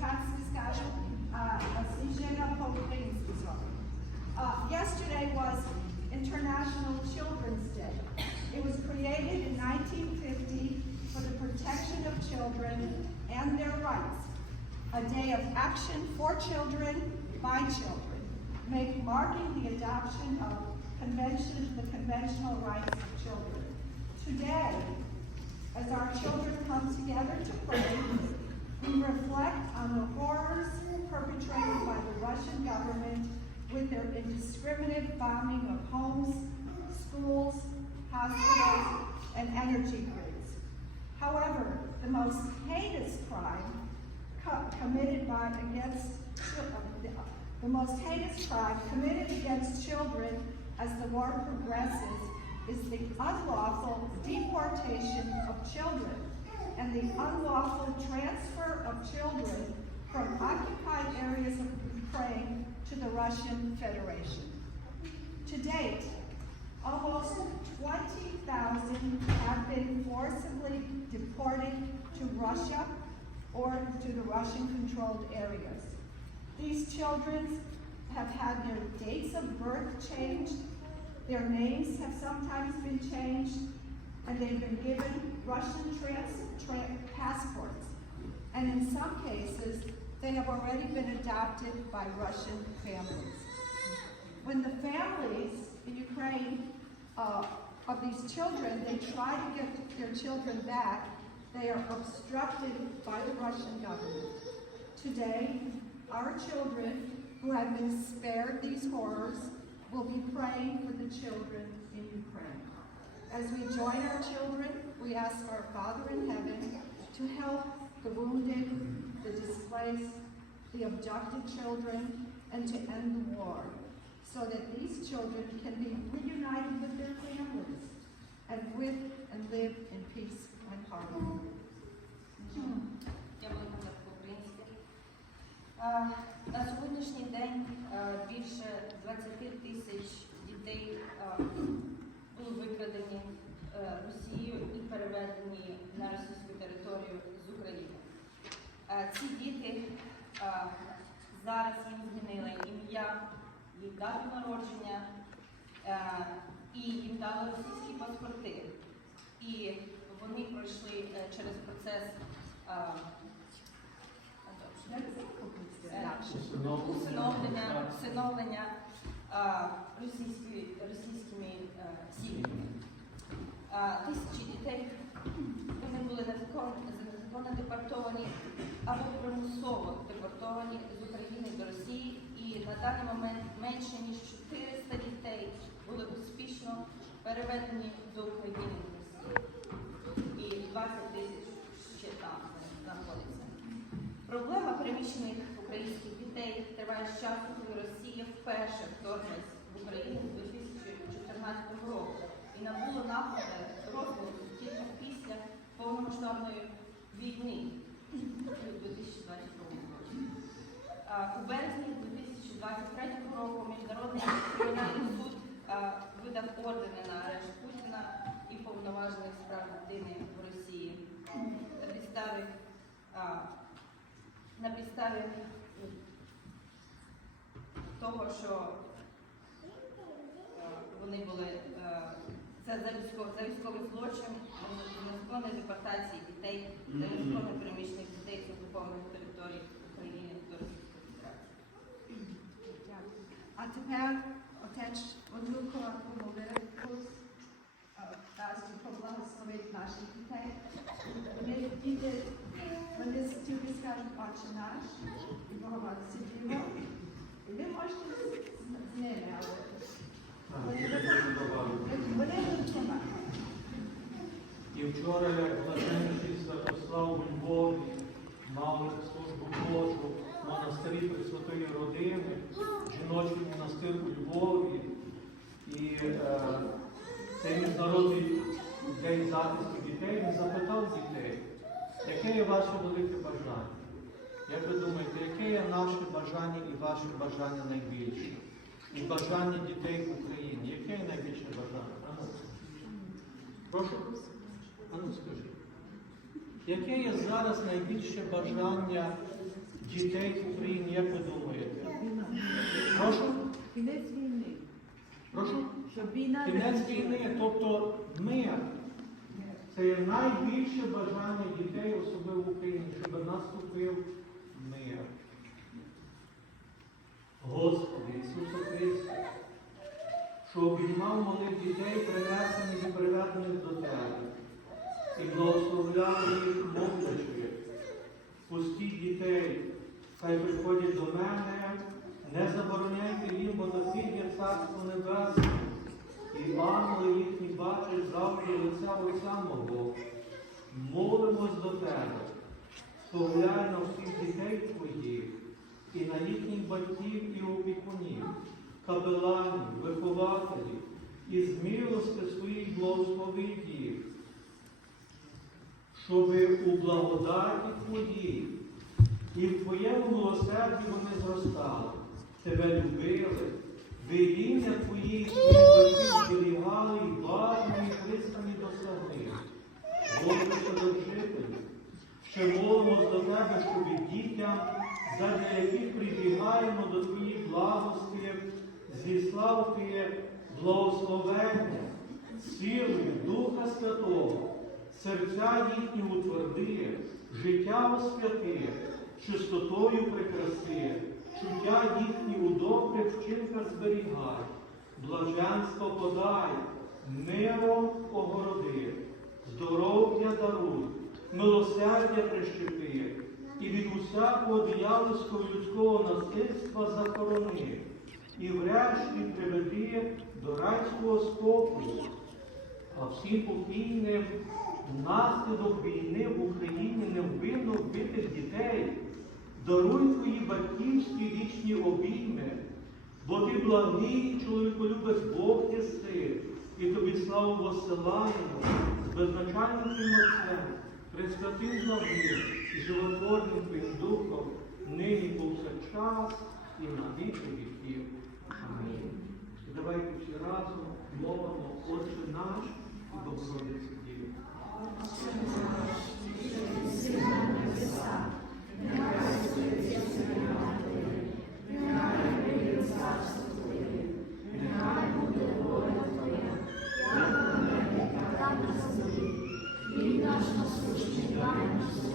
past discussion, uh, Zizhena Pokolinsky. Uh, yesterday was International Children's Day. It was created in 1950 for the protection of children and their rights. A day of action for children, by children, make marking the adoption of convention, the conventional rights of children. Today, as our children come together to pray, reflect on the horrors perpetrated by the Russian government with their indiscriminate bombing of homes, schools, hospitals, and energy grids. However, the most heinous crime co- committed by against uh, the, the most heinous crime committed against children as the war progresses is the unlawful deportation of children and the unlawful transfer of children from occupied areas of Ukraine to the Russian Federation. To date, almost 20,000 have been forcibly deported to Russia or to the Russian-controlled areas. These children have had their dates of birth changed, their names have sometimes been changed, and they've been given Russian trans, tra- passports. And in some cases, they have already been adopted by Russian families. When the families in Ukraine uh, of these children, they try to get their children back, they are obstructed by the Russian government. Today, our children who have been spared these horrors will be praying for the children. As we join our children, we ask our Father in heaven to help the wounded, the displaced, the abducted children, and to end the war, so that these children can be reunited with their families and with and live in peace and harmony. Я буду казати по-українськи. Е, На сьогоднішній день е, більше 20 тисяч дітей були е, Росією і переведені на російську територію з України. Е, Ці діти е, зараз їм змінили ім'я, їм дату народження і їм дали російські паспорти. І вони пройшли через процес усиновлення, російськими сім'ями. Тисячі дітей вони були незаконно, депортовані або примусово депортовані з України до Росії, і на даний момент менше ніж 400 дітей були успішно переведені до України. І 20 тисяч ще там знаходиться. Проблема переміщених українських дітей триває з часу, коли Росія вперше вторглась в Україну у 2014 року і набуло нападу розвитку тільки після повномасштабної війни у 2022 році. У березні 2023 року Міжнародний кримінальний суд видав ордени на арешт Путіна і повноважених справ дитини в Росії на підставі на підставі того, що е, вони були е, це за військовий, за військовий злочин, незаконної депортації дітей та незаконно переміщених дітей з окупованих територій України до Російської Федерації. А тепер отець Онуко Молитвус дасть поблагословить наших дітей. Вони діти, вони тільки скажуть Отче наш і Бога Сидімо. І ви можете з- з ними, але вони вони будуть помагати. І вчора, як блаженніший Святослав у Львові мали службу Божу монастирі Пресвятої Родини, жіночий монастир у Львові. І е, цей міжнародний день захисту дітей він запитав дітей, яке є ваше велике бажання? Як ви думаєте, яке є наше бажання і ваше бажання найбільше? І бажання дітей в Україні? Яке є найбільше бажання? Прошу. Ану, скажи. Яке є зараз найбільше бажання дітей в Україні, як ви думаєте? Прошу? Кінець війни. Прошу? Щоб війна Кінець війни, тобто мир. Це є найбільше бажання дітей, особливо в Україні, щоб наступив мир. Господи Ісусе Христе, що обіймав малих дітей, принесених і приведених до Тебе, і благословляв їх мовлячи. Пустіть дітей, хай приходять до мене, не забороняйте їм, бо є царство небесне. І ангели їхні бачать завжди лиця Отця мого. Молимось до тебе, поглянь на всіх дітей твоїх, і на їхніх батьків і опікунів, капеланів, вихователів, і з милости своїх благослови їх, щоби у благодаті Твоїй і в Твоєму милосерді вони зростали, Тебе любили, виріння Твої зберігали і бажані і пристані досягли. Боже Вседержителю, ще молимось до Тебе, щоб дітям, задля яких прибігаємо до Твоїх благості, зіслав Ти благословення, силою Духа Святого, серця їхні утверди, життя освяти, чистотою прикраси, чуття їхні у добрих вчинках зберігай, блаженство подай, миром огороди, здоров'я даруй, милосердя прищепи, і від усякого диявольського людського насильства захорони, і врешті приведи до райського спокою, а всім покійним внаслідок війни в Україні невинно вбитих дітей, даруй твої батьківські вічні обійми, бо ти благий чоловіколюбець Бог єси, і тобі славу посилаємо з безначальним твоїм Отцем, пресвятим благим і животворним твоїм духом, нині повсякчас і на віки віків. Амінь. І давайте всі разом мовимо Отче наш наш насущний дай наш